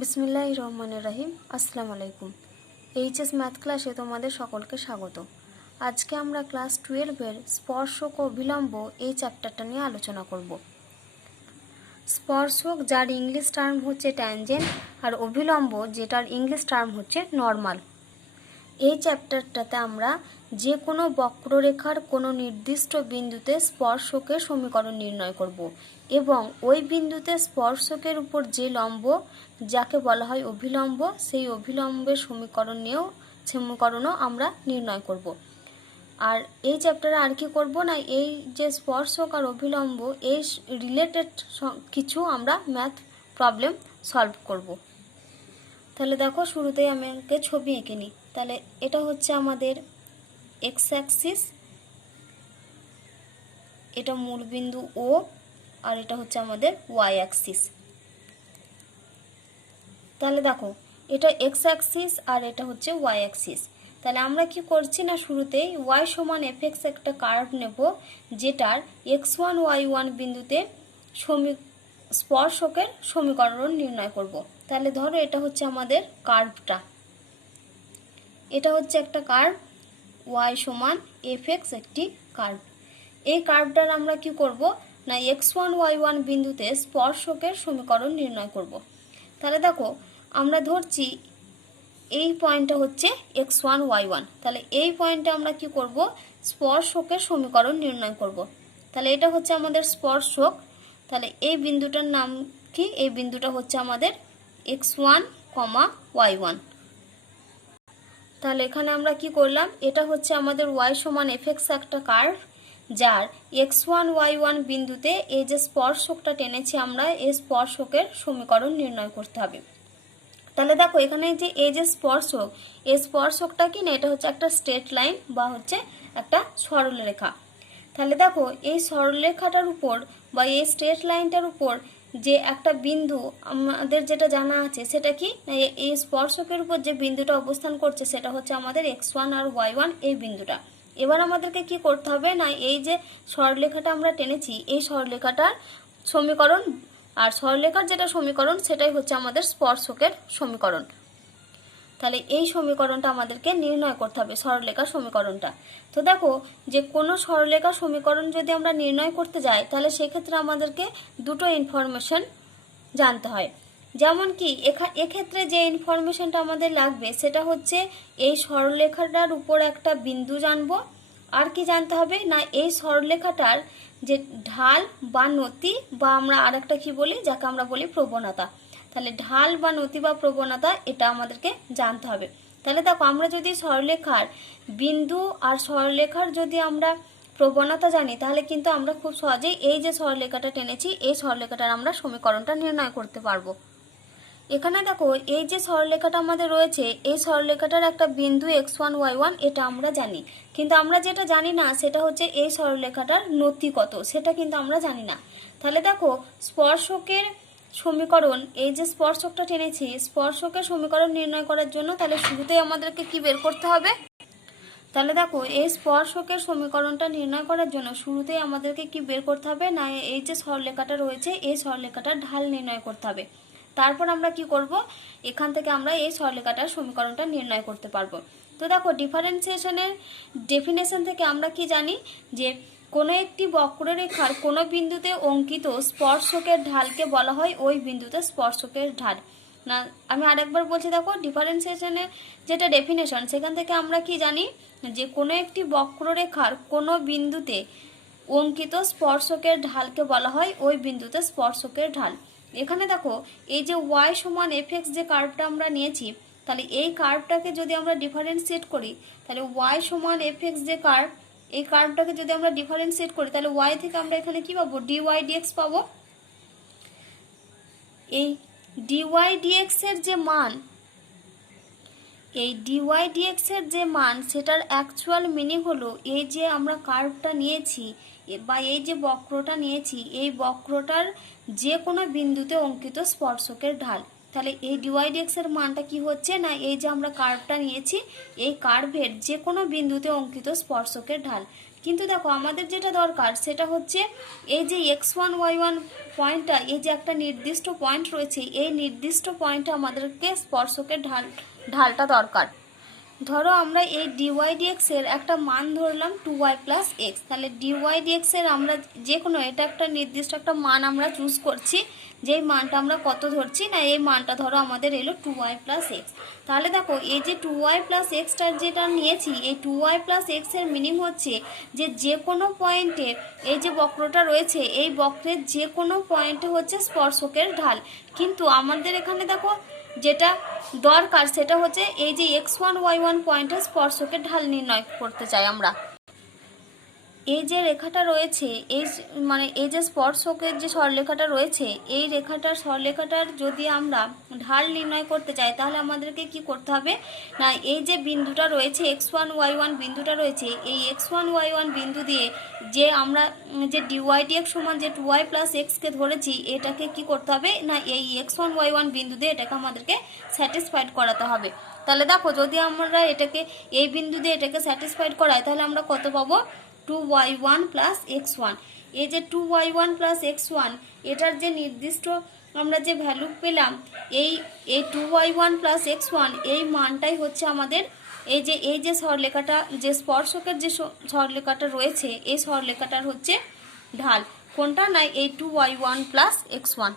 বিসমিল্লাহির রহমানির রহিম। আসসালামু আলাইকুম। এইচএস ম্যাথ ক্লাসে তোমাদের সকলকে স্বাগত। আজকে আমরা ক্লাস 12-এর স্পর্শক ও অভিলম্ব এই চ্যাপ্টারটা নিয়ে আলোচনা করব। স্পর্শক যার ইংলিশ টার্ম হচ্ছে ট্যানজেন্ট আর অভিলম্ব যেটার ইংলিশ টার্ম হচ্ছে নর্মাল। এই চ্যাপ্টারটাতে আমরা যে কোনো বক্ররেখার কোনো নির্দিষ্ট বিন্দুতে স্পর্শকের সমীকরণ নির্ণয় করব এবং ওই বিন্দুতে স্পর্শকের উপর যে লম্ব যাকে বলা হয় অভিলম্ব সেই অভিলম্বের সমীকরণও আমরা নির্ণয় করব। আর এই চ্যাপ্টারে আর কি করব না, এই যে স্পর্শক আর অভিলম্ব এই রিলেটেড কিছু আমরা ম্যাথ প্রবলেম সলভ করব। তাহলে দেখো, শুরুতেই আমি ছবি এঁকে নিই। তাহলে এটা হচ্ছে আমাদের এক্স অ্যাক্সিস, এটা মূলবিন্দু ও, আর এটা হচ্ছে আমাদের ওয়াই অ্যাক্সিস। তাহলে দেখো, এটা এক্স অ্যাক্সিস আর এটা হচ্ছে ওয়াই অ্যাক্সিস। তাহলে আমরা কি করছি না, শুরুতেই ওয়াই সমান এফ এক্স একটা কার্ভ নেব যেটার x1 y1 বিন্দুতে স্পর্শকের সমীকরণ নির্ণয় করব। তাহলে ধরো এটা হচ্ছে আমাদের কার্ভটা, এটা হচ্ছে একটা কার্ভ y সমান এফ এক্স একটি কার্ভ। এই কার্ভটার আমরা কি করব না, x1 y1 বিন্দুতে স্পর্শকের সমীকরণ নির্ণয় করব। তাহলে দেখো, আমরা ধরছি এই পয়েন্টটা হচ্ছে x1 y1। তাহলে এই পয়েন্টে আমরা কি করব, স্পর্শকের সমীকরণ নির্ণয় করব। তাহলে এটা হচ্ছে আমাদের স্পর্শক। তাহলে এই বিন্দুটার নাম কি, এই বিন্দুটা হচ্ছে আমাদের x1, y1। তাহলে এখানে আমরা কি করলাম, এটা হচ্ছে আমাদের y সমান এফ এক্স একটা কার্ভ যার x1 y1 বিন্দুতে এই যে স্পর্শকটা টেনেছি আমরা, এই স্পর্শকের সমীকরণ নির্ণয় করতে হবে। তাহলে দেখো, এখানে যে এই যে স্পর্শক, এই স্পর্শকটা কি না, এটা হচ্ছে একটা স্ট্রেট লাইন বা হচ্ছে একটা সরলরেখা। তাহলে দেখো, এই সরলরেখাটার উপর বা এই স্ট্রেট লাইনটার উপর যে একটা বিন্দু আমাদের যেটা জানা আছে সেটা কি, এই স্পর্শকের উপর যে বিন্দুটা অবস্থান করছে সেটা হচ্ছে আমাদের x1 আর y1 এই বিন্দুটা। এবার আমাদেরকে কি করতে হবে না, এই যে সরলরেখাটা আমরা টেনেছি এই সরলরেখাটার সমীকরণ, আর সরলরেখার যেটা সমীকরণ সেটাই হচ্ছে আমাদের স্পর্শকের সমীকরণ। তাহলে এই সমীকরণটা আমাদেরকে নির্ণয় করতে হবে, সরলরেখার সমীকরণটা। তো দেখো, যে কোনো সরলরেখার সমীকরণ যদি আমরা নির্ণয় করতে যাই তাহলে সেক্ষেত্রে আমাদেরকে দুটো ইনফরমেশন জানতে হয়। যেমন কি এক্ষেত্রে যে ইনফরমেশনটা আমাদের লাগবে সেটা হচ্ছে এই সরলরেখাটার উপর একটা বিন্দু জানবো, আর কি জানতে হবে না, এই সরলরেখাটার যে ঢাল বা নতি বা আমরা আরেকটা কি বলি, যাকে আমরা বলি প্রবণতা। তাহলে ঢাল বা নতি বা প্রবণতা এটা আমাদেরকে জানতে হবে। তাহলে দেখো, আমরা যদি সরলরেখার বিন্দু আর সরলরেখার যদি আমরা প্রবণতা জানি তাহলে কিন্তু আমরা খুব সহজেই এই যে সরলরেখাটা টেনেছি এই সরলরেখাটার আমরা সমীকরণটা নির্ণয় করতে পারবো। এখানে দেখো, এই যে সরলরেখাটা আমাদের রয়েছে এই সরলরেখাটার একটা বিন্দু x1 y1 এটা আমরা জানি, কিন্তু আমরা যেটা জানি না সেটা হচ্ছে এই সরলরেখাটার নতি কত, সেটা কিন্তু আমরা জানি না। তাহলে দেখো, স্পর্শকের সমীকরণ, এই যে স্পর্শকটা টেনেছি স্পর্শকের সমীকরণ নির্ণয় করার জন্য তাহলে শুরুতেই আমাদেরকে কি বের করতে হবে, তাহলে দেখো এই স্পর্শকের সমীকরণটা নির্ণয় করার জন্য শুরুতেই আমাদেরকে কি বের করতে হবে না, এই যে সরলরেখাটা রয়েছে এই সরলরেখাটার ঢাল নির্ণয় করতে হবে। তারপর আমরা কি করব, এখান থেকে আমরা এই সরলরেখাটার সমীকরণটা নির্ণয় করতে পারবো। তো দেখো, ডিফারেন্সিয়েশনের ডেফিনেশন থেকে আমরা কি জানি যে কোনো একটি বক্ররেখার কোনো বিন্দুতে অঙ্কিত স্পর্শকের ঢালকে বলা হয় ওই বিন্দুতে স্পর্শকের ঢাল। না, আমি আরেকবার বলছি, দেখো ডিফারেন্সিয়েশনের যেটা ডেফিনেশন সেখান থেকে আমরা কি জানি যে কোনো একটি বক্ররেখার কোনো বিন্দুতে অঙ্কিত স্পর্শকের ঢালকে বলা হয় ওই বিন্দুতে স্পর্শকের ঢাল। এখানে দেখো, এই যে y সমান এফ এক্স যে কার্ভটা আমরা নিয়েছি, তাহলে এই কার্ভটাকে যদি আমরা ডিফারেন্সিয়েট করি তাহলে y সমান এফ এক্স যে কার্ভ, এই কার্ভটাকে যদি আমরা ডিফারেন্সিয়েট করি তাহলে y থেকে আমরা এখানে কি পাবো, dy dx পাবো। এই dy dx এর যে মান, এই dy dx এর যে মান সেটার অ্যাকচুয়াল মিনিং হলো এই যে আমরা কার্ভটা নিয়েছি বা এই যে বক্রটা নিয়েছি এই বক্রটার যে কোনো বিন্দুতে অঙ্কিত স্পর্শকের ঢাল। তাহলে এই dy dx এর মানটা কি হচ্ছে না, এই যে আমরা কার্ভটা নিয়েছি এই কার্ভের যে কোনো বিন্দুতে অঙ্কিত স্পর্শকের ঢাল। কিন্তু দেখো আমাদের যেটা দরকার সেটা হচ্ছে এই যে x1 y1 পয়েন্টটা, এই যে একটা নির্দিষ্ট পয়েন্ট রয়েছে, এই নির্দিষ্ট পয়েন্টে আমাদেরকে স্পর্শকের ঢালটা দরকার। ধরো আমরা এই ডিওয়াই ডিএক্স এর একটা মান ধরলাম 2y প্লাস এক্স, তাহলে ডিওয়াই ডিএক্স এর আমরা যে কোনো এটা একটা নির্দিষ্ট একটা মান আমরা চুজ করছি, যেই মানটা আমরা কত ধরছি না এই মানটা ধরো আমাদের এলো 2y প্লাস এক্স। তাহলে দেখো এই যে 2y প্লাস এক্সটার যেটা নিয়েছি, এই 2y প্লাস এক্স এর মিনিং হচ্ছে যে কোনো পয়েন্টে এই যে বক্রটা রয়েছে এই বক্রের যে কোনো পয়েন্টে হচ্ছে স্পর্শকের ঢাল। কিন্তু আমাদের এখানে দেখো যেটা দরকার সেটা হচ্ছে এই যে x1 y1 পয়েন্টে স্পর্শকের ঢাল নির্ণয় করতে চাই আমরা। এই যে রেখাটা রয়েছে এই মানে এই যে স্পর্শকের যে সরলরেখাটা রয়েছে এই সরলরেখাটার যদি আমরা ঢাল নির্ণয় করতে চাই তাহলে আমাদেরকে কি করতে হবে না, এই যে বিন্দুটা রয়েছে x1 y1 বিন্দুটা রয়েছে, এই x1 y1 বিন্দু দিয়ে যে আমরা যে ডিওয়াই ডিএক্স সমান যে 2y প্লাস এক্সকে ধরেছি এটাকে কি করতে হবে না, এই x1 y1 বিন্দু দিয়ে এটাকে আমাদেরকে স্যাটিসফাইড করাতে হবে। তাহলে দেখো যদি আমরা এটাকে এই বিন্দু দিয়ে এটাকে স্যাটিসফাইড করাই তাহলে আমরা কত পাবো, 2y1 প্লাস x1। এই যে 2y1 প্লাস x1 এটার যে নির্দিষ্ট আমরা যে ভ্যালু পেলাম এই 2y1 প্লাস x1 এই মানটাই হচ্ছে আমাদের এই যে সরলরেখাটা যে স্পর্শকের যে সরলরেখাটা রয়েছে এই সরলরেখাটার হচ্ছে ঢাল। কোনটা না, এই 2y1 প্লাস x1।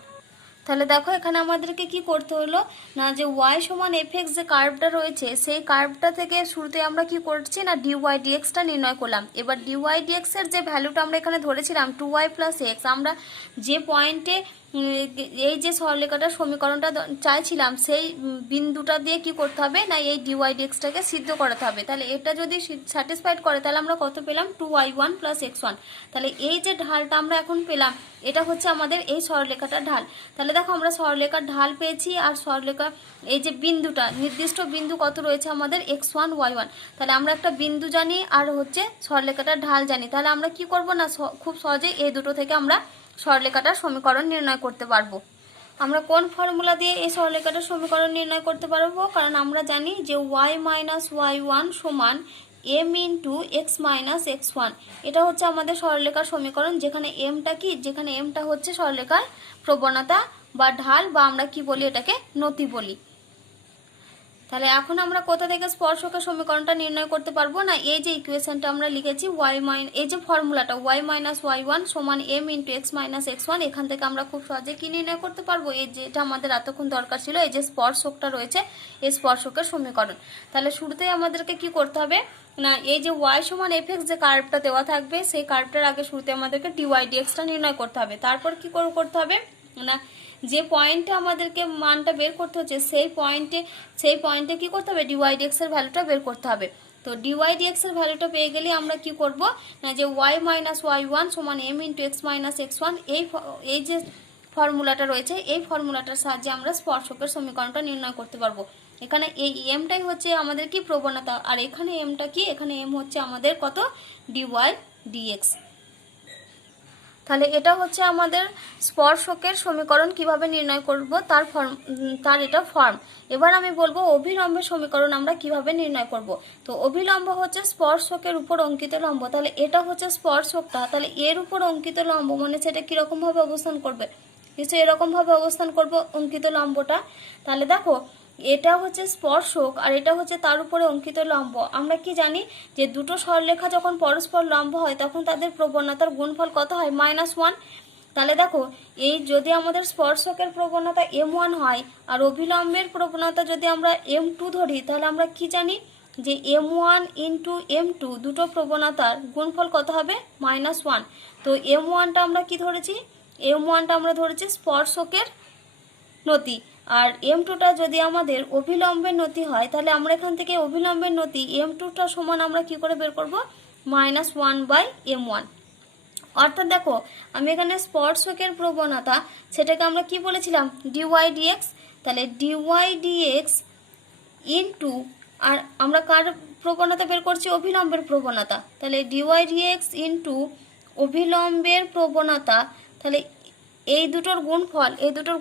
তাহলে দেখো এখানে আমাদেরকে কি করতে হলো না, যে y সমান fx যে কার্ভটা রয়েছে সেই কার্ভটা থেকে শুরুতে আমরা কি করছি না dy dx টা নির্ণয় করলাম। এবার dy dx এর যে ভ্যালুটা আমরা এখানে ধরেছিলাম 2y প্লাস এক্স, আমরা যে পয়েন্টে এই যে সরলরেখাটার সমীকরণটা চাইছিলাম সেই বিন্দুটা দিয়ে কি করতে হবে না এই dy dx টাকে সিদ্ধ করাতে হবে। তাহলে এটা যদি স্যাটিসফাইড করে তাহলে আমরা কত পেলাম, 2y1 প্লাস x1। তাহলে এই যে ঢালটা আমরা এখন পেলাম এটা হচ্ছে আমাদের এই সরলরেখাটার ঢাল। তাহলে দেখো আমরা সরলরেখার ঢাল পেয়েছি আর সরলরেখা এই যে বিন্দুটা নির্দিষ্ট বিন্দু কত রয়েছে আমাদের x1 y1। তাহলে আমরা একটা বিন্দু জানি আর হচ্ছে সরলরেখাটার ঢাল জানি, তাহলে আমরা কি করব না খুব সহজে এই দুটো থেকে আমরা সরলরেখাটার সমীকরণ নির্ণয় করতে পারবো। আমরা কোন ফর্মুলা দিয়ে এই সরলরেখাটার সমীকরণ নির্ণয় করতে পারবো, কারণ আমরা জানি যে y মাইনাস y1 সমান m into x minus x1। এটা হচ্ছে আমাদের সরলরেখার সমীকরণ, যেখানে mটা কি, যেখানে mটা হচ্ছে সরলরেখার প্রবণতা বা ঢাল বা আমরা কি বলি এটাকে নতি বলি। তাহলে এখন আমরা কোথা থেকে স্পর্শকের সমীকরণটা নির্ণয় করতে পারবো না, এই যে ইকুয়েশনটা আমরা লিখেছি এই যে ফর্মুলাটা y মাইনাস y1 সমান m into x minus x1, এখান থেকে আমরা খুব সহজে কি নির্ণয় করতে পারবো, এই যেটা আমাদের এতক্ষণ দরকার ছিল এই যে স্পর্শকটা রয়েছে এই স্পর্শকের সমীকরণ। তাহলে শুরুতেই আমাদেরকে কি করতে হবে না, এই যে y সমান fx যে কার্ভটা দেওয়া থাকবে সেই কার্ভটার আগে শুরুতে আমাদেরকে dy dx টা নির্ণয় করতে হবে। তারপর কি করতে হবে না, যে পয়েন্টে আমাদেরকে মানটা বের করতে হচ্ছে সেই পয়েন্টে কি করতে হবে, dy dx এর ভ্যালুটা বের করতে হবে। তো dy dx এর ভ্যালুটা পেয়ে গেলে আমরা কি করব না, যে y মাইনাস y1 সমান m into x minus x1 এই যে ফর্মুলাটা রয়েছে এই ফর্মুলাটার সাহায্যে আমরা স্পর্শকের সমীকরণটা নির্ণয় করতে পারবো। এখানে এই mটাই হচ্ছে আমাদের কি প্রবণতা, আর এখানে mটা কি, এখানে m হচ্ছে আমাদের কত, dy dx। তাহলে এটা হচ্ছে আমাদের স্পর্শকের সমীকরণ কিভাবে নির্ণয় করব তার এটা ফর্ম। এবার আমি বলবো অভিলম্বের সমীকরণ আমরা কিভাবে নির্ণয় করব। তো অভিলম্ব হচ্ছে স্পর্শকের উপর অঙ্কিত লম্ব। তাহলে এটা হচ্ছে স্পর্শকটা, তাহলে এর উপর অঙ্কিত লম্ব মানে সেটা কিরকম ভাবে অবস্থান করবে, নিশ্চয়ই এরকম ভাবে অবস্থান করবো অঙ্কিত লম্বটা। তাহলে দেখো এটা হচ্ছে স্পর্শক আর এটা হচ্ছে তার উপরে অঙ্কিত লম্ব। আমরা কি জানি যে দুটো সরলরেখা যখন পরস্পর লম্ব হয় তখন তাদের প্রবণতার গুণফল কত হয়, -1। তাহলে দেখো এই যদি আমাদের স্পর্শকের প্রবণতা m1 হয় আর অভিলম্বের প্রবণতা যদি আমরা m2 ধরি তাহলে আমরা কি জানি যে m1 ইন্টু m2 দুটো প্রবণতার গুণফল কত হবে, -1। তো m1টা আমরা কি ধরেছি, m1টা আমরা ধরেছি স্পর্শকের নতি, আর m2টা যদি আমাদের অভিলম্বের নতি হয় তাহলে আমরা এখান থেকে অভিলম্বের নতি m2টা সমান আমরা কি করে বের করব, -1/m1। অর্থাৎ দেখো আমি এখানে স্পর্শকের প্রবণতা সেটাকে আমরা কি বলেছিলাম, dy dx। তাহলে dy dx ইন্টু আর আমরা কার প্রবণতা বের করছি, অভিলম্বের প্রবণতা। তাহলে dy dx ইন্টু অভিলম্বের প্রবণতা, তাহলে এই দুটোর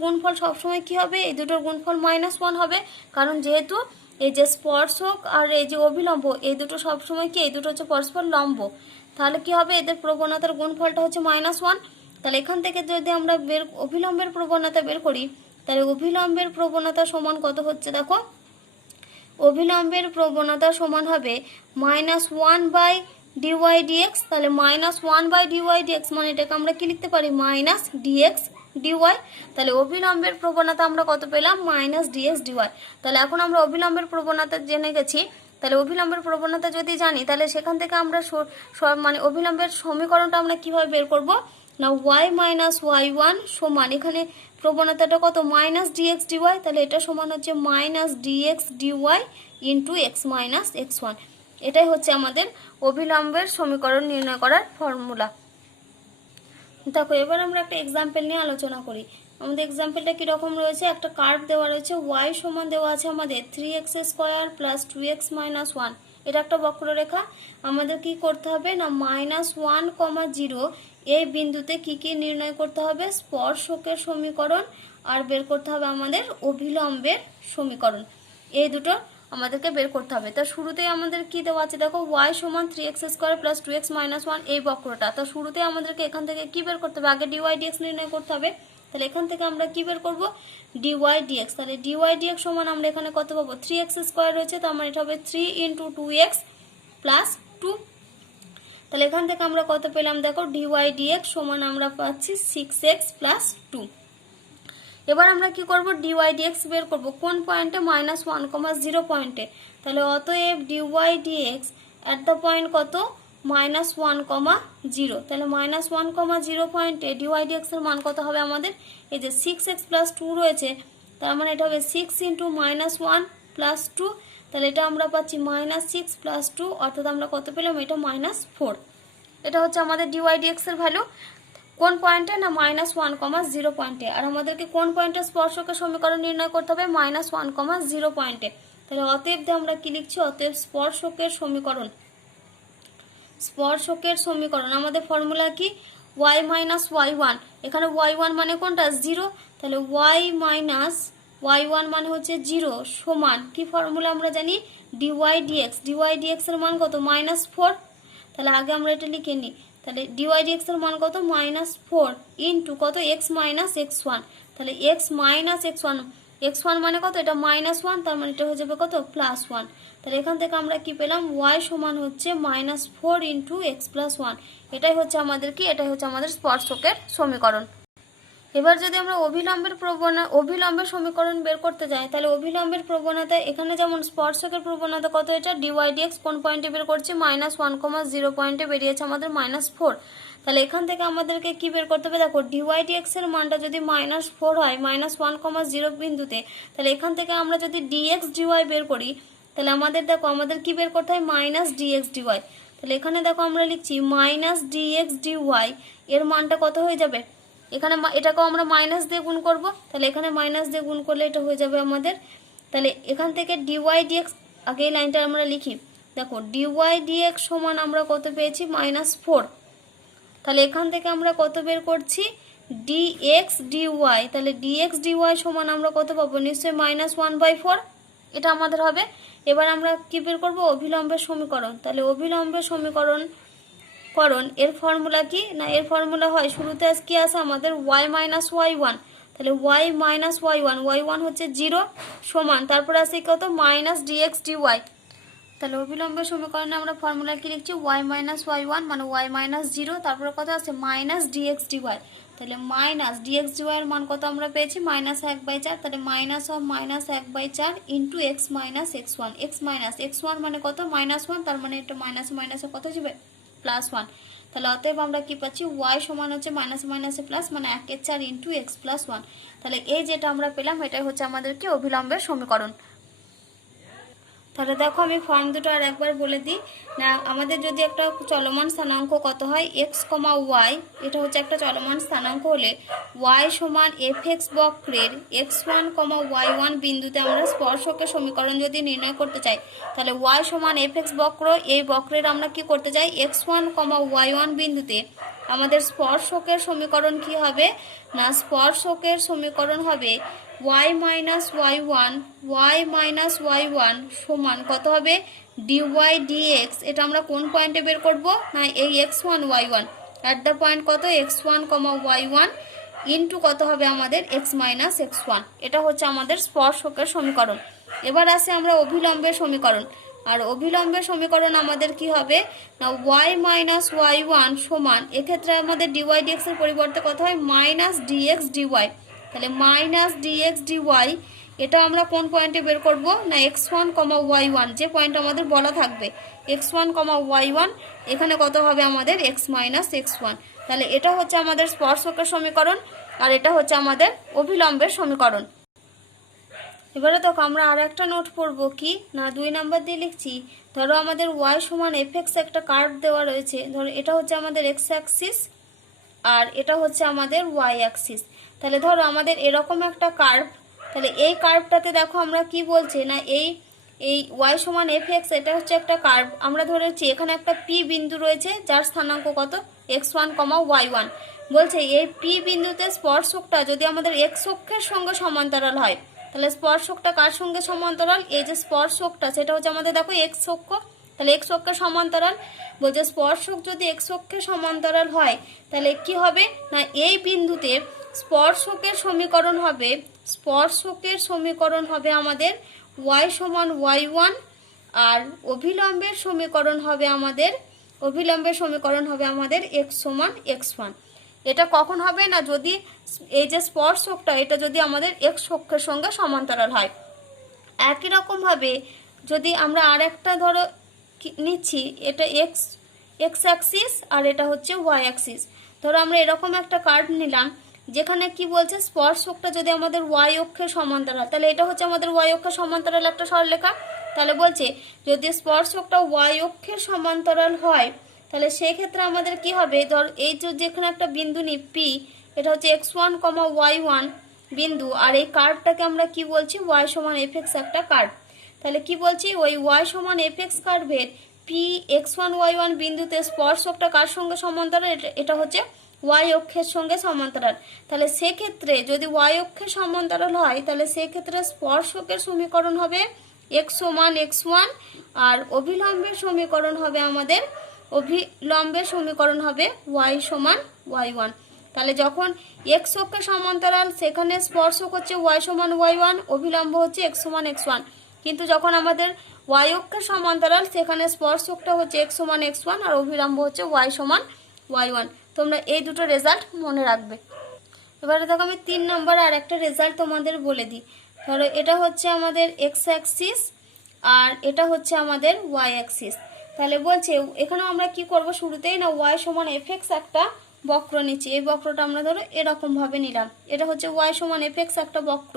গুণফল সবসময় কি হবে, এই দুটোর গুণফল -1 হবে, কারণ যেহেতু এই যে স্পর্শক আর এই যে অভিলম্ব এই দুটো সবসময় কি, এই দুটো হচ্ছে পরস্পর লম্ব। তাহলে কি হবে, এদের প্রবণতার গুণফলটা হচ্ছে -1। তাহলে এখান থেকে যদি আমরা অভিলম্বের প্রবণতা বের করি, তাহলে অভিলম্বের প্রবণতা সমান কত হচ্ছে দেখো, অভিলম্বের প্রবণতা সমান হবে -1/dy/dx। তাহলে -1/dy/dx মানে এটাকে আমরা কি লিখতে পারি, -dx/dy। তাহলে অভিলম্বের প্রবণতা আমরা কত পেলাম, -dx/dy। তাহলে এখন আমরা অভিলম্বের প্রবণতা জেনে গেছি। তাহলে অভিলম্বের প্রবণতা যদি জানি, তাহলে সেখান থেকে আমরা মানে অভিলম্বের সমীকরণটা আমরা কিভাবে বের করব না, y - y1 সমান, এখানে প্রবণতাটা কত, -dx/dy। তাহলে এটা সমান হচ্ছে -dx/dy ইন্টু x - x1। এটাই হচ্ছে আমাদের অভিলম্বের সমীকরণ নির্ণয় করার ফর্মুলা। দেখো এবার আমরা একটা এক্সাম্পল নিয়ে আলোচনা করি। আমাদের এক্সাম্পলটা কীরকম রয়েছে, একটা কার্ভ দেওয়া রয়েছে, y সমান দেওয়া আছে আমাদের 3x² + 2x - 1। এটা একটা বক্ররেখা। আমাদের কি করতে হবে না, -1, 0 এই বিন্দুতে কি কি নির্ণয় করতে হবে, স্পর্শকের সমীকরণ আর বের করতে হবে আমাদের অভিলম্বের সমীকরণ। এই দুটো আমাদেরকে বের করতে হবে। তা শুরুতেই আমাদের কি দেওয়া আছে দেখো, y সমান 3x² + 2x - 1 এই বক্রটা। তা শুরুতে আমাদেরকে এখান থেকে কি বের করতে হবে, আগে dy/dx নির্ণয় করতে হবে। তাহলে এখান থেকে আমরা কি বের করব, dy/dx। তাহলে dy/dx সমান আমরা এখানে কত পাবো, 3x² রয়েছে, তো আমার এটা হবে 3 × 2x + 2। তাহলে এখান থেকে আমরা কত পেলাম দেখো, dy/dx সমান আমরা পাচ্ছি 6x + 2। এবার আমরা কি করব, dy/dx বের করব কোন পয়েন্টে, -1, 0 পয়েন্টে। তাহলে অতএব dy/dx এট দ্য পয়েন্ট কত, -1, 0। তাহলে -1, 0 পয়েন্টে dy/dx এর মান কত হবে আমাদের, এই যে 6x + 2 রয়েছে, তার মানে এটা হবে 6 × -1 + 2। তাহলে এটা আমরা পাচ্ছি -6 + 2, অর্থাৎ আমরা কত পেলাম, এটা -4। এটা হচ্ছে আমাদের dy/dx এর ভ্যালু কোন পয়েন্টে না, -1, 0 পয়েন্টে। আর আমাদেরকে কোন পয়েন্টে স্পর্শকের সমীকরণ নির্ণয় করতে হবে, -1, 0 পয়েন্টে। তাহলে অতএব আমরা কি লিখছি, অতএব স্পর্শকের সমীকরণ, স্পর্শকের সমীকরণ আমাদের ফর্মুলা কি, y - y1। এখানে y1 মানে কোনটা, 0। তাহলে y - y1 মানে হচ্ছে 0 সমান কি ফর্মুলা আমরা জানি, dy/dx। dy/dx এর মান কত, -4। তাহলে আগে আমরা এটা লিখে নিই। তাহলে dy/dx এর মান কত, -4 ইন্টু কত, x - x1। তাহলে x - x1, x1 মানে কত, এটা -1, তার মানে এটা হয়ে যাবে কত, +1। তাহলে এখান থেকে আমরা কি পেলাম, y সমান হচ্ছে -4 × x + 1। এটাই হচ্ছে আমাদের কি, এটাই হচ্ছে আমাদের স্পর্শকের সমীকরণ। এবার যদি আমরা অভিলম্বের সমীকরণ বের করতে যাই, তাহলে অভিলম্বের প্রবণতা এখানে যেমন স্পর্শকের প্রবণতা কত, এটা dy/dx কোন পয়েন্টে বের করছি, -1, 0 পয়েন্টে বেরিয়েছে আমাদের -4। তাহলে এখান থেকে আমাদেরকে কি বের করতে হবে দেখো, dy/dx এর মানটা যদি -4 হয়, -1, 0 বিন্দুতে, তাহলে এখান থেকে আমরা যদি dx/dy বের করি, তাহলে আমাদের দেখো আমাদের কি বের করতে হয়, -dx/dy। তাহলে এখানে দেখো আমরা লিখছি -dx/dy এর মানটা কত হয়ে যাবে, এখানে এটাকেও আমরা মাইনাস দিয়ে গুণ করব। তাহলে এখানে মাইনাস দিয়ে গুণ করলে এটা হয়ে যাবে আমাদের। তাহলে এখান থেকে dy/dx, আগে এই লাইনটা আমরা লিখি, দেখো dy/dx সমান আমরা কত পেয়েছি, -4। তাহলে এখান থেকে আমরা কত বের করছি, dx/dy। তাহলে dx/dy সমান আমরা কত পাবো, নিশ্চয়ই -1/4, এটা আমাদের হবে। এবার আমরা কি বের করব, অভিলম্বের সমীকরণ। তাহলে অভিলম্বের সমীকরণ এর ফর্মুলা কি না, এর ফর্মুলা হয় শুরুতে কি আছে আমাদের, y - y1। তাহলে y - y1 হচ্ছে 0 সমান, তারপর আছে কত, -dx/dy। তাহলে অভিলম্বের সমীকরণে আমরা ফর্মুলা কি লিখছি, y - y1 মানে y - 0, তারপরে কত আছে, -dx/dy। তাহলে -dx/dy এর মান কত আমরা পেয়েছি, -1/4। তাহলে -1/4 ইন্টু x - x1। x মানে কত, -1, তার মানে এটা মাইনাসে কত যাবে, +1। তাহলে অতএব আমরা কি পাচ্ছি, y সমান হচ্ছে মাইনাসে প্লাস, মানে 1/4 ইন্টু x + 1। তাহলে এই যেটা আমরা পেলাম, এটাই হচ্ছে আমাদের কি অভিলম্বের সমীকরণ। তাহলে দেখো আমি ফর্ম দুটো আর একবার বলে দিই না, আমাদের যদি একটা চলমান স্থানাঙ্ক কত হয়, x, y, এটা হচ্ছে একটা চলমান স্থানাঙ্ক হলে y সমান fx বক্রের x1, y1 বিন্দুতে আমরা স্পর্শকের সমীকরণ যদি নির্ণয় করতে চাই, তাহলে y সমান fx বক্র, এই বক্রের আমরা কি করতে চাই, x1, y1 বিন্দুতে আমাদের স্পর্শকের সমীকরণ কি হবে না, স্পর্শকের সমীকরণ হবে ওয়াই মাইনাস ওয়াই ওয়ান সমান কত হবে ডিওয়াই ডিএক্স। এটা আমরা কোন পয়েন্টে বের করব না এই x1 y1 at the point কত x1, y1 ইন্টু কত হবে আমাদের x মাইনাস x1। এটা হচ্ছে আমাদের স্পর্শকের সমীকরণ। এবার আসে আমরা অভিলম্বের সমীকরণ। আর অভিলম্বের সমীকরণ আমাদের কি হবে না y মাইনাস y1 সমান, এক্ষেত্রে আমাদের ডিওয়াই ডিএক্স এর পরিবর্তে কত হয় মাইনাস ডিএক্স ডিওয়াই। তাহলে মাইনাস ডিএক্স ডিওয়াই এটা আমরা কোন পয়েন্টে বের করব না x1, y1 যে পয়েন্ট আমাদের বলা থাকবে x1, y1 এখানে কত হবে আমাদের x মাইনাস x1। তাহলে এটা হচ্ছে আমাদের স্পর্শকের সমীকরণ আর এটা হচ্ছে আমাদের অভিলম্বের সমীকরণ। এবারে তো আমরা আর একটা নোট পড়ব কি না 2 নাম্বার দিয়ে লিখছি। ধরো আমাদের y সমান fx একটা কার্ভ দেওয়া রয়েছে। ধরো এটা হচ্ছে আমাদের x অ্যাক্সিস আর এটা হচ্ছে আমাদের y অ্যাক্সিস। তাহলে ধরো আমাদের এরকম একটা কার্ভ, তাহলে এই কার্ভটাতে দেখো আমরা কি বলছি না এই y সমান fx এটা হচ্ছে একটা কার্ভ। আমরা ধরেছি এখানে একটা p বিন্দু রয়েছে যার স্থানাঙ্ক কত x1, y1। বলছে এই p বিন্দুতে স্পর্শকটা যদি আমাদের x অক্ষের সঙ্গে সমান্তরাল হয়, তাহলে স্পর্শকটা কার সঙ্গে সমান্তরাল এই যে স্পর্শকটা সেটা হচ্ছে আমাদের দেখো x অক্ষ। তাহলে x অক্ষের সমান্তরাল বলছে স্পর্শক যদি x অক্ষের সমান্তরাল হয় তাহলে কি হবে না এই বিন্দুতে স্পর্শকের সমীকরণ হবে আমাদের y সমান y1 আর অভিলম্বের সমীকরণ হবে আমাদের x সমান x1। এটা কখন হবে না যদি এই যে স্পর্শকটা এটা যদি আমাদের x অক্ষের সঙ্গে সমান্তরাল হয়। একই রকম ভাবে যদি আমরা আরেকটা ধরো নিচ্ছি এটা x অ্যাক্সিস আর এটা হচ্ছে y অ্যাক্সিস। ধরো আমরা এরকম একটা কার্ভ নিলাম যেখানে কি বলছে স্পর্শকটা যদি আমাদের y অক্ষের সমান্তরাল, তাহলে এটা হচ্ছে আমাদের y অক্ষের সমান্তরাল একটা সরলরেখা। তাহলে বলছে যদি স্পর্শকটা y অক্ষের সমান্তরাল হয় তাহলে সেই ক্ষেত্রে আমাদের কি হবে ধর এই যে যেখানে একটা বিন্দু নি p এটা হচ্ছে x1, y1 বিন্দু আর এই কার্ভটাকে আমরা কি বলছি y সমান fx একটা কার্ভ। তাহলে কি বলছি ওই y সমান fx কার্ভের p x1, y1 বিন্দুতে স্পর্শকটা কার সঙ্গে সমান্তরাল এটা হচ্ছে y অক্ষের সঙ্গে সমান্তরাল। তাহলে সেক্ষেত্রে যদি y অক্ষের সমান্তরাল হয় তাহলে সেক্ষেত্রে স্পর্শকের সমীকরণ হবে x সমান x1 আর অভিলম্বের সমীকরণ হবে y সমান y1। তাহলে যখন x অক্ষের সমান্তরাল সেখানে স্পর্শক হচ্ছে y সমান y1, অভিলম্ব হচ্ছে x সমান x1। কিন্তু যখন আমাদের y অক্ষের সমান্তরাল সেখানে স্পর্শকটা হচ্ছে x সমান x1 আর অভিলম্ব হচ্ছে y সমান y1। তোমরা এই দুটো রেজাল্ট মনে রাখবে। এবারে দেখো আমি 3 নম্বর আর একটা রেজাল্ট তোমাদের বলে দিই। ধরো এটা হচ্ছে আমাদের x অ্যাক্সিস আর এটা হচ্ছে আমাদের y অ্যাক্সিস। তাহলে বলছে এখানেও আমরা কি করব শুরুতেই না y সমান fx একটা বক্র নিচ্ছি। এই বক্রটা আমরা ধরো এরকম ভাবে নিলাম। এটা হচ্ছে y সমান fx একটা বক্র।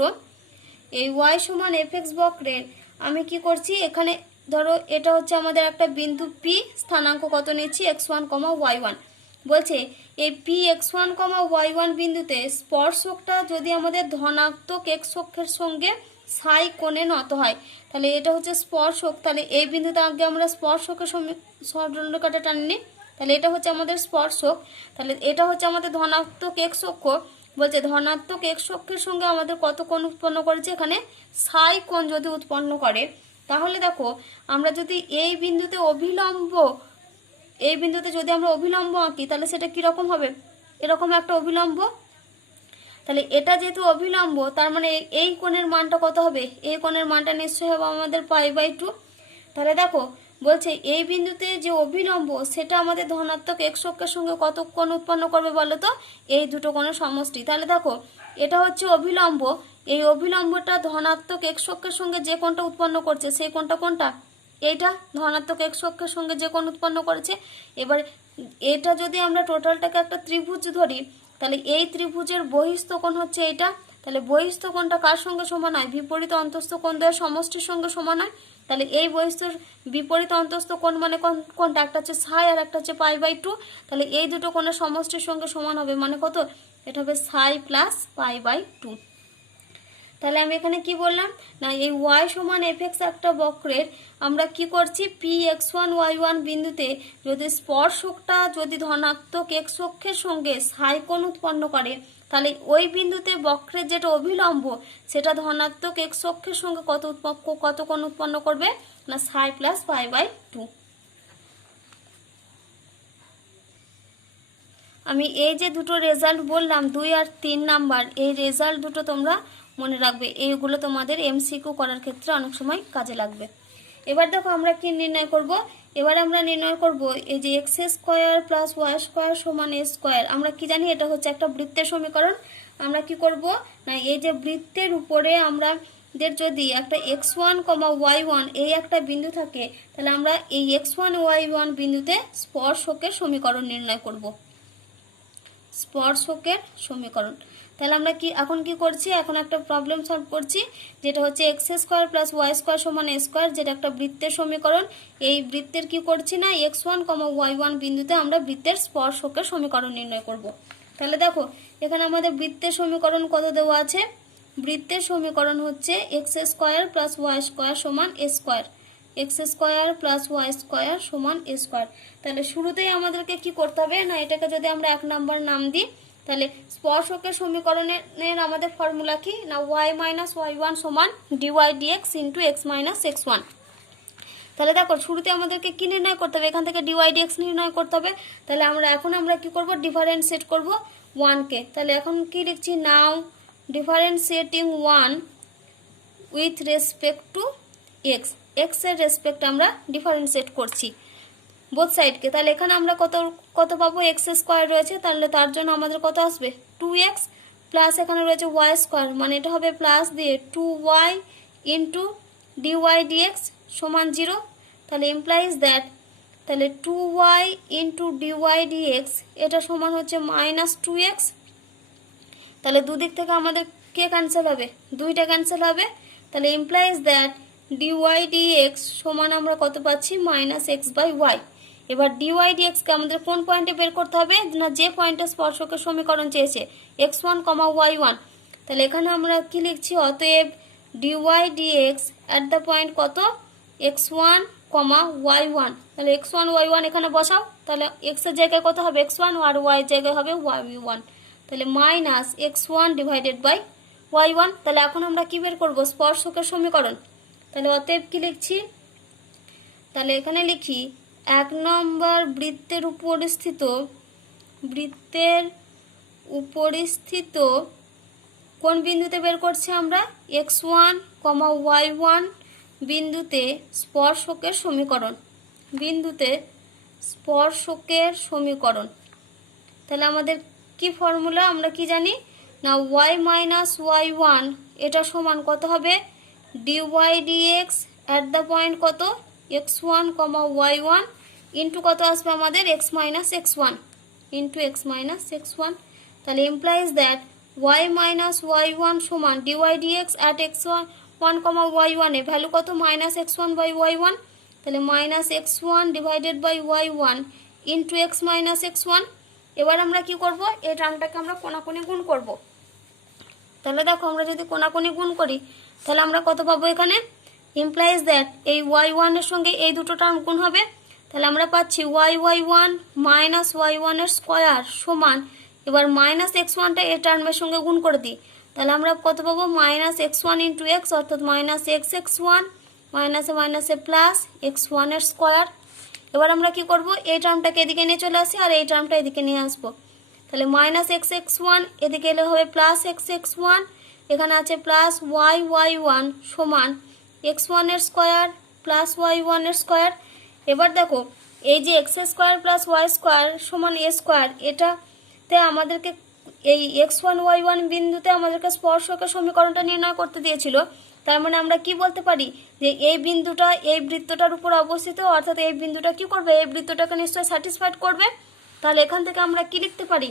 এই y সমান fx বক্রের আমি কি করছি এখানে ধরো এটা হচ্ছে আমাদের একটা বিন্দু p, স্থানাঙ্ক কত নিচ্ছি x1, y1। বলছে এই p x1, y1 বিন্দুতে স্পর্শকটা যদি আমাদের ধনাত্মক x অক্ষের সঙ্গে সাই কোণে নত হয় তাহলে এটা হচ্ছে স্পর্শক। তাহলে এই বিন্দুতে আগে আমরা স্পর্শকের সরলরেখাটা টানি, তাহলে এটা হচ্ছে আমাদের স্পর্শক। তাহলে এটা হচ্ছে আমাদের ধনাত্মক x অক্ষ। বলছে ধনাত্মক x অক্ষের সঙ্গে আমাদের কত কোণ উৎপন্ন করেছে এখানে সাই কোণ যদি উৎপন্ন করে তাহলে দেখো আমরা যদি এই বিন্দুতে যদি আমরা অভিলম্ব আঁকি তাহলে সেটা কিরকম হবে এরকম একটা অভিলম্ব। তাহলে এটা যেহেতু অভিলম্ব তার মানে এই কোণের মানটা কত হবে এই কোণের মানটা নিশ্চয়ই হবে আমাদের π/2। তাহলে দেখো বলছে এই বিন্দুতে যে অভিলম্ব সেটা আমাদের ধনাত্মক x অক্ষের সঙ্গে কত কোণ উৎপন্ন করবে বলো তো এই দুটো কোণের সমষ্টি। তাহলে দেখো এটা হচ্ছে অভিলম্ব, এই অভিলম্বটা ধনাত্মক x অক্ষের সঙ্গে যে কোণটা উৎপন্ন করছে সেই কোণটা এইটা ধনাত্মক x অক্ষের সঙ্গে যে কোণ উৎপন্ন করেছে। এবার এটা যদি আমরা টোটালটাকে একটা ত্রিভুজ ধরি তাহলে এই ত্রিভুজের বহিস্থ কোণ হচ্ছে এটা। তাহলে বহিস্থ কোণটা কার সঙ্গে সমান হয় বিপরীত অন্তস্থ কোণ দ্বয়ের সমষ্টির সঙ্গে সমান হয়। তাহলে এই বহিস্থর বিপরীত অন্তস্থ কোণ মানে কোনটা একটা হচ্ছে সাই আর একটা হচ্ছে π/2। তাহলে এই দুটো কোণের সমষ্টির সঙ্গে সমান হবে মানে কত এটা হবে সাই প্লাস π/2। তাহলে আমি এখানে কি বললাম না, এই y সমান fx একটা বক্রের আমরা কি করছি, px1 y1 বিন্দুতে যদি স্পর্শকটা যদি ধনাত্মক x অক্ষের সঙ্গে সাই কোণ উৎপন্ন করে, তাহলে ওই বিন্দুতে বক্রের যেটা অভিলম্ব সেটা ধনাত্মক x অক্ষের সঙ্গে কত কোণ উৎপন্ন করবে না, সাই প্লাস π/2। আমি এই যে দুটো রেজাল্ট বললাম 2 আর 3 নাম্বার, এই রেজাল্ট দুটো তোমরা মনে রাখবে, এইগুলো তোমাদের এমসিকিউ করার ক্ষেত্রে অনেক সময় কাজে লাগবে। এবার দেখো আমরা কি নির্ণয় করব, এবার আমরা নির্ণয় করব এই যে x square plus y square সমান a স্কয়ার। আমরা কি জানি, এটা হচ্ছে একটা বৃত্তের সমীকরণ। আমরা কি করব না, এই যে বৃত্তের উপরে আমাদের যদি একটা x1, y1 এই একটা বিন্দু থাকে, তাহলে আমরা এই x1 y1 বিন্দুতে স্পর্শকের সমীকরণ নির্ণয় করব, স্পর্শকের সমীকরণ। তাহলে আমরা কি এখন কি করছি, এখন একটা প্রবলেম সলভ করছি, যেটা হচ্ছে x square plus y square সমান a স্কয়ার, যেটা একটা বৃত্তের সমীকরণ। এই বৃত্তের কি করছি না, x1, y1 বিন্দুতে আমরা বৃত্তের স্পর্শকের সমীকরণ নির্ণয় করব। তাহলে দেখো এখানে আমাদের বৃত্তের সমীকরণ কত দেওয়া আছে, বৃত্তের সমীকরণ হচ্ছে x square plus y square সমান a square, x square plus y square সমান a স্কয়ার। তাহলে শুরুতেই আমাদেরকে কি করতে হবে না, এটাকে যদি আমরা 1 নাম্বার নাম দিই, তাহলে স্পর্শকের সমীকরণের আমাদের ফর্মুলা কি না, y মাইনাস y1 সমান dy dx into x minus x1। তাহলে দেখো শুরুতে আমাদেরকে কি নির্ণয় করতে হবে, এখান থেকে dy dx নির্ণয় করতে হবে। তাহলে আমরা কি করব, ডিফারেন্সিয়েট করব 1 কে। তাহলে এখন কি লিখছি, now differentiating 1 with respect to x, x এর রেসপেক্ট আমরা ডিফারেন্সিয়েট করছি বোথ সাইডকে। তাহলে এখানে আমরা কত পাবো, x স্কয়ার রয়েছে, তাহলে তার জন্য আমাদের কত আসবে 2x, প্লাস এখানে রয়েছে y স্কয়ার, মানে এটা হবে প্লাস দিয়ে 2y ইন্টু dy dx সমান 0। তাহলে ইমপ্লাইজ দ্যাট, তাহলে 2y ইন্টু dy dx এটা সমান হচ্ছে মাইনাস 2x। তাহলে দুদিক থেকে আমাদের কে ক্যান্সেল হবে, 2টা ক্যান্সেল হবে। তাহলে ইমপ্লাইজ দ্যাট dy dx সমান আমরা কত পাচ্ছি, মাইনাস x/y। এবার dy dx কে আমাদের কোন পয়েন্টে বের করতে হবে না, যে পয়েন্টে স্পর্শকের সমীকরণ চেয়েছে x1, y1। তাহলে এখানে আমরা কি লিখছি, অতএব dy dx at the point কত, x1, y1। তাহলে x1 y1 এখানে বসাও, তাহলে x এর জায়গায় কত হবে x1 আর y এর জায়গায় হবে y1। তাহলে minus x1 divided by y1। তাহলে এখন আমরা কি বের করব, স্পর্শকের সমীকরণ। তাহলে অতএব কি লিখছি, তাহলে এখানে লিখি 1 নম্বর বৃত্তের উপরিস্থিত কোন বিন্দুতে বের করছি আমরা, x1, y1 বিন্দুতে স্পর্শকের সমীকরণ, তাহলে আমাদের কি ফর্মুলা, আমরা কি জানি না, y মাইনাস y1 এটা সমান কত হবে, dy dx at the point কত x1, y1 ইন্টু কত আসবে আমাদের x minus x1 into x minus x1। তাহলে implies that y minus y1 সমান dy dx at x1, y1 এ ভ্যালু কত, মাইনাস x1 বাই y1। তাহলে minus x1 divided by y1 into x minus x1। এবার আমরা কি করব, এই টার্মটাকে আমরা কোণাকুণি গুণ করব। তাহলে দেখো আমরা যদি কোণাকুণি গুণ করি, তাহলে আমরা কত পাবো, এখানে ইমপ্লাইজ দ্যাট এই y1 এর সঙ্গে এই দুটো টার্ম গুণ হবে। তাহলে আমরা পাচ্ছি y1 মাইনাস y1 এর স্কয়ার সমান, এবার মাইনাস x1টা এই টার্মের সঙ্গে গুণ করে দিই, তাহলে আমরা কত পাবো, মাইনাস x1 ইন্টু এক্স, অর্থাৎ মাইনাস x1 মাইনাসে মাইনাসে প্লাস x1 এর স্কয়ার। এবার আমরা কি করব, এই টার্মটাকে এদিকে নিয়ে চলে আসি আর এই টার্মটা এদিকে নিয়ে আসবো। তাহলে মাইনাস x1 এদিকে এলে হবে প্লাস x1, এখানে আছে প্লাস y1 সমান x1 এর স্কয়ার প্লাস y1 এর স্কয়ার। এবার দেখো এই যে x square plus y square সমান a স্কয়ার, এটাতে আমাদেরকে এই x1 y1 বিন্দুতে আমাদেরকে স্পর্শকের সমীকরণটা নির্ণয় করতে দিয়েছিল। তার মানে আমরা কি বলতে পারি যে এই বিন্দুটা এই বৃত্তটার উপর অবস্থিত, অর্থাৎ এই বিন্দুটা কি করবে, এই বৃত্তটাকে নিশ্চয়ই স্যাটিসফাইড করবে। তাহলে এখান থেকে আমরা কি লিখতে পারি,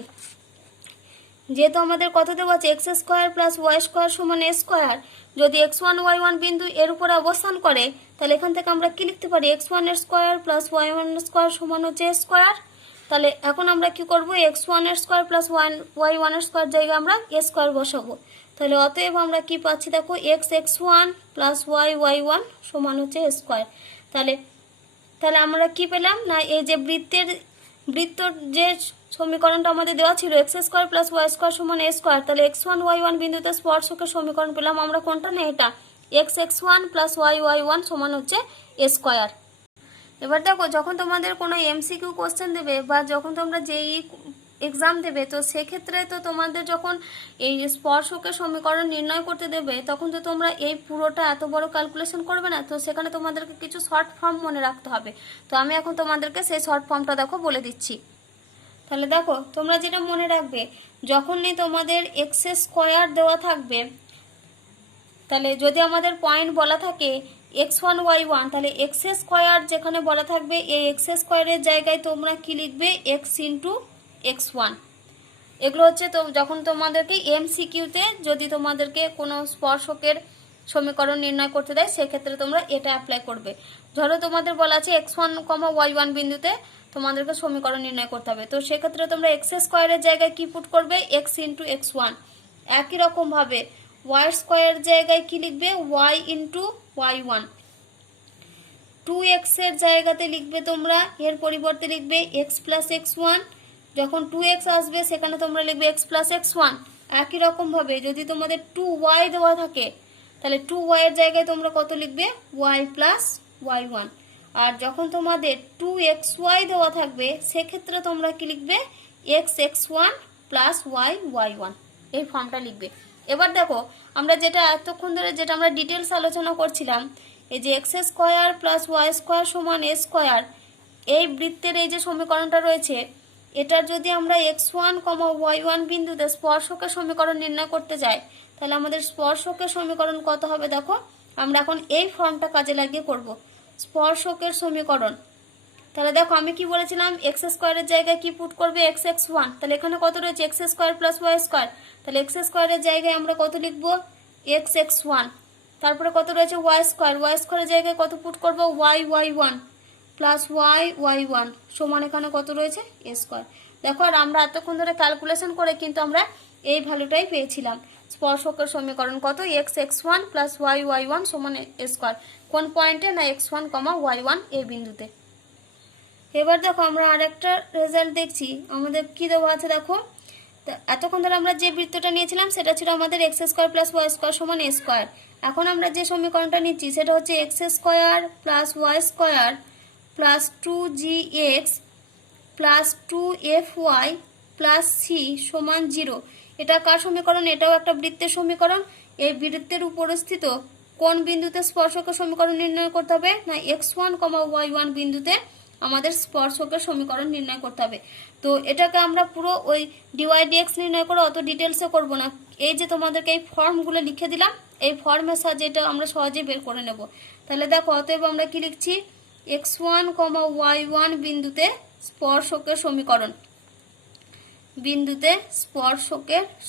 যেহেতু আমাদের কত দেওয়া আছে x square plus y square সমান a স্কয়ার, যদি x1 y1 বিন্দু এর উপরে অবস্থান করে, তাহলে এখান থেকে আমরা কি লিখতে পারি, x1 এর স্কয়ার প্লাস y1 এর স্কয়ার সমান হচ্ছে a স্কয়ার। তাহলে এখন আমরা কি করব, x1 এর স্কয়ার প্লাস y1 এর স্কয়ার জায়গায় আমরা a স্কয়ার বসাবো। তাহলে অতএব আমরা কি পাচ্ছি দেখো x(x1) প্লাস y(y1) সমান হচ্ছে স্কোয়ার। তাহলে তাহলে আমরা কি পেলাম না, এই যে বৃত্তর যে সমীকরণটা আমাদের দেওয়া ছিল x² প্লাস y² সমান a স্কোয়ার, তাহলে x1 y1 বিন্দুতে স্পর্শকের সমীকরণ পেলাম আমরা কোনটা, না এটা x(x1) প্লাস y(y1) সমান হচ্ছে a স্কোয়ার। এবার দেখো যখন তোমাদের কোনো এমসিকিউ কোশ্চেন দেবে বা যখন তোমরা যেই এক্সাম দেবে, তো সেক্ষেত্রে তো তোমাদের যখন এই স্পর্শকের সমীকরণ নির্ণয় করতে দেবে তখন তো তোমরা এই পুরোটা এত বড় ক্যালকুলেশন করবে না, তো সেখানে তোমাদেরকে কিছু শর্ট ফর্ম মনে রাখতে হবে। তো আমি এখন তোমাদেরকে সেই শর্ট ফর্মটা দেখো বলে দিচ্ছি। তাহলে দেখো তোমরা যেটা মনে রাখবে, যখনই তোমাদের x² দেওয়া থাকবে, তাহলে যদি আমাদের পয়েন্ট বলা থাকে x1 y1, তাহলে x² যেখানে বলা থাকবে এই x² এর জায়গায় তোমরা কি লিখবে, x ইন্টু x1। এগুলো হচ্ছে তো যখন তোমাদেরকে এমসিকিউতে যদি তোমাদেরকে কোনো স্পর্শকের সমীকরণ নির্ণয় করতে দেয় সেক্ষেত্রে তোমরা এটা অ্যাপ্লাই করবে। ধরো তোমাদের বলা আছে x1, y1 বিন্দুতে তোমাদেরকে সমীকরণ নির্ণয় করতে হবে, তো সেক্ষেত্রে তোমরা x² এর জায়গায় কি পুট করবে, x ইন্টু x1। একই রকমভাবে y² জায়গায় কি লিখবে, y ইন্টু y1। 2x এর জায়গাতে লিখবে তোমরা, এর পরিবর্তে লিখবে x প্লাস x1। যখন 2x আসবে সেখানে তোমরা লিখবে x প্লাস x1। একই রকমভাবে যদি তোমাদের 2y দেওয়া থাকে তাহলে 2y এর জায়গায় তোমরা কত লিখবে, y প্লাস y1। আর যখন তোমাদের 2xy দেওয়া থাকবে সেক্ষেত্রে তোমরা কি লিখবে, x(x1) প্লাস y(y1) এই ফর্মটা লিখবে। এবার দেখো আমরা যেটা এতক্ষণ ধরে যেটা আমরা ডিটেলস আলোচনা করছিলাম, এই যে x² প্লাস y² সমান a স্কোয়ার, এই বৃত্তের এই যে সমীকরণটা রয়েছে, এটার যদি আমরা x1, y1 বিন্দুতে স্পর্শকের সমীকরণ নির্ণয় করতে যাই তাহলে আমাদের স্পর্শকের সমীকরণ কত হবে দেখো, আমরা এখন এই ফর্মটা কাজে লাগিয়ে করব স্পর্শকের সমীকরণ। তাহলে দেখো আমি কি বলেছিলাম, x² এর জায়গায় কি পুট করবে, x(x1), তাহলে এখানে কত রয়েছে x² প্লাস y², তাহলে x² এর জায়গায় আমরা কত লিখব, x(x1), তারপরে কত রয়েছে y² এর জায়গায় কত পুট করব, y(y1) প্লাস y(y1) সমান এখানে কত রয়েছে a স্কোয়ার। দেখো আর আমরা এতক্ষণ ধরে ক্যালকুলেশন করে কিন্তু আমরা এই ভ্যালুটাই পেয়েছিলাম, স্পর্শকের সমীকরণ কত, x(x1) প্লাস y(y1) সমান a স্কোয়ার। কোন পয়েন্টে, না x1, y1 এই বিন্দুতে। এবার দেখো আমরা আরেকটা রেজাল্ট দেখছি, আমাদের কি দেওয়া আছে দেখো, এতক্ষণ ধরে আমরা যে বৃত্তটা নিয়েছিলাম সেটা ছিল আমাদের x² প্লাস y² সমান a স্কোয়ার। এখন আমরা যে সমীকরণটা নিচ্ছি সেটা হচ্ছে x² plus y² plus 2gx plus 2fy plus c সমান 0। এটা কার সমীকরণ, এটাও একটা বৃত্তের সমীকরণ। এই বৃত্তের উপরস্থিত কোন বিন্দুতে স্পর্শকের সমীকরণ নির্ণয় করতে হবে, না x1, y1 বিন্দুতে আমাদের স্পর্শকের সমীকরণ নির্ণয় করতে হবে। তো এটাকে আমরা পুরো ওই dy dx নির্ণয় করে অত ডিটেলসে করব না, এই যে তোমাদেরকে এই ফর্মগুলো লিখে দিলাম এই ফর্মের সাহায্যে এটা আমরা সহজে বের করে নেব। তাহলে দেখো অতএব আমরা কি লিখছি, x1, y1 বিন্দুতে স্পর্শকের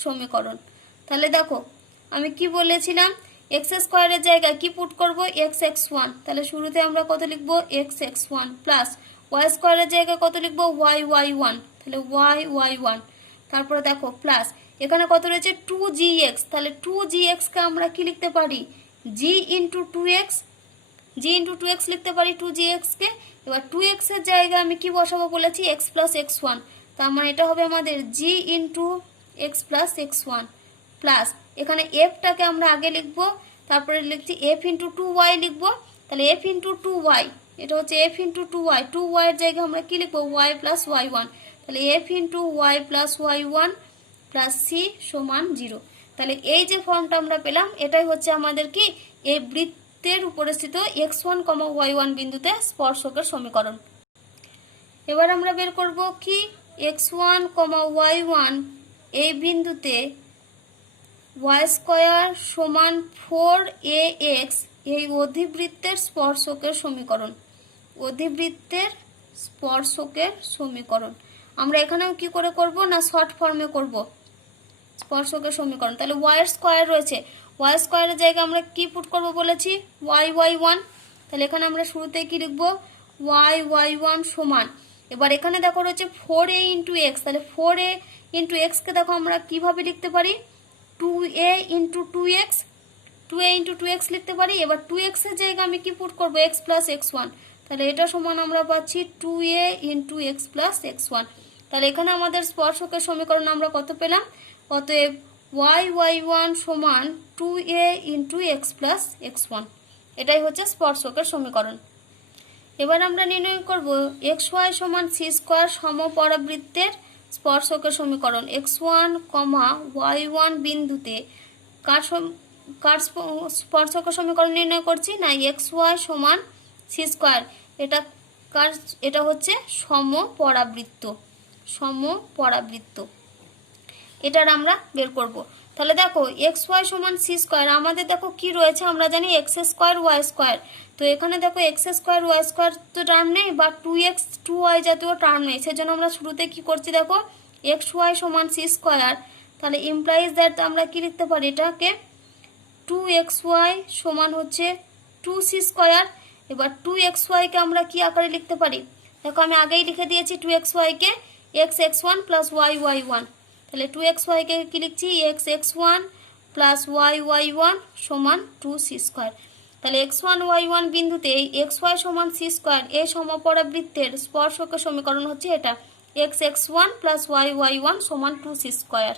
সমীকরণ, তাহলে দেখো আমি কি বলেছিলাম, x² এর জায়গায় কি পুট করব, x(x1), তাহলে শুরুতে আমরা কত লিখব, x(x1) প্লাস y² এর জায়গায় কত লিখব, y(y1), তাহলে y(y1), তারপরে দেখো প্লাস এখানে কত রয়েছে 2gx, তাহলে 2gx কে আমরা কি লিখতে পারি, g ইন্টু 2x লিখতে পারি 2gx কে। এবার 2x এর জায়গায় আমি কি বসাবো বলেছি, x প্লাস x1, তার মানে এটা হবে আমাদের g into x plus x1 plus এখানে fটাকে আমরা আগে লিখবো, তারপরে লিখছি f ইন্টু 2y লিখবো, তাহলে f ইন্টু 2y, এটা হচ্ছে f ইন্টু 2y, 2y এর জায়গায় আমরা কি লিখবো, y প্লাস y1, তাহলে f into y plus y1 plus c সমান 0। তাহলে এই যে ফর্মটা আমরা পেলাম এটাই হচ্ছে আমাদের কি, এই বৃত্তের উপরস্থিত x1, y1 বিন্দুতে স্পর্শকের সমীকরণ। এবার আমরা বের করব কি, x1, y1 এই বিন্দুতে y² সমান 4ax এই অধিবৃত্তের স্পর্শকের সমীকরণ, আমরা এখানেও কি করে করব, না শর্ট ফর্মে করব স্পর্শকের সমীকরণ। তাহলে y² রয়েছে, y² এর জায়গায় আমরা কি পুট করব বলেছি, y(y1), তাহলে এখানে আমরা শুরুতে কি লিখব, y(y1) সমান, এবার এখানে দেখো রয়েছে 4a ইন্টু x, তাহলে 4a ইন্টু x কে দেখো আমরা কিভাবে লিখতে পারি, 2a into 2x, 2a into 2x লিখতে পারি। এবার 2x এর জায়গায় আমি কি পুট করবো, x প্লাস x1, তাহলে এটা সমান আমরা পাচ্ছি 2a into x plus x1। তাহলে এখানে আমাদের স্পর্শকের সমীকরণ আমরা কত পেলাম, অতএব y1 সমান 2a into x plus x1, এটাই হচ্ছে স্পর্শকের সমীকরণ। এবার আমরা নির্ণয় করব xy সমান c স্কোয়ার সমপরাবৃত্তের স্পর্শকের সমীকরণ। x1, y1 বিন্দুতে কার স্পর্শকের সমীকরণ নির্ণয় করছি না, xy সমান c স্কোয়ার, এটা হচ্ছে সমপরাবৃত্ত, এটার আমরা বের করব। তাহলে দেখো xy সমান c স্কোয়ার, আমাদের দেখো কি রয়েছে, আমরা জানি x স্কোয়ার y স্কোয়ার, তো এখানে দেখো x স্কোয়ার y স্কোয়ার তো টার্ম নেই, বা 2x 2y জাতীয় টার্ম নেই, সেজন্য আমরা শুরুতে কি করছি, দেখো xy সমান c স্কোয়ার, তাহলে ইমপ্লাইজ দ্যাট আমরা কি লিখতে পারি, এটাকে 2xy সমান হচ্ছে 2c স্কোয়ার। এবার 2xy কে আমরা কি আকারে লিখতে পারি, দেখো আমি আগেই লিখে দিয়েছি 2xy কে x1 প্লাস y1, তাহলে 2xy কে কি লিখছি, x1 প্লাস y1 সমান 2c স্কোয়ার। তাহলে x1 y1 বিন্দুতে xy সমান c স্কোয়ার এই সমপরাবৃত্তের স্পর্শকের সমীকরণ হচ্ছে এটা, x1 প্লাস y1 সমান 2c স্কোয়ার।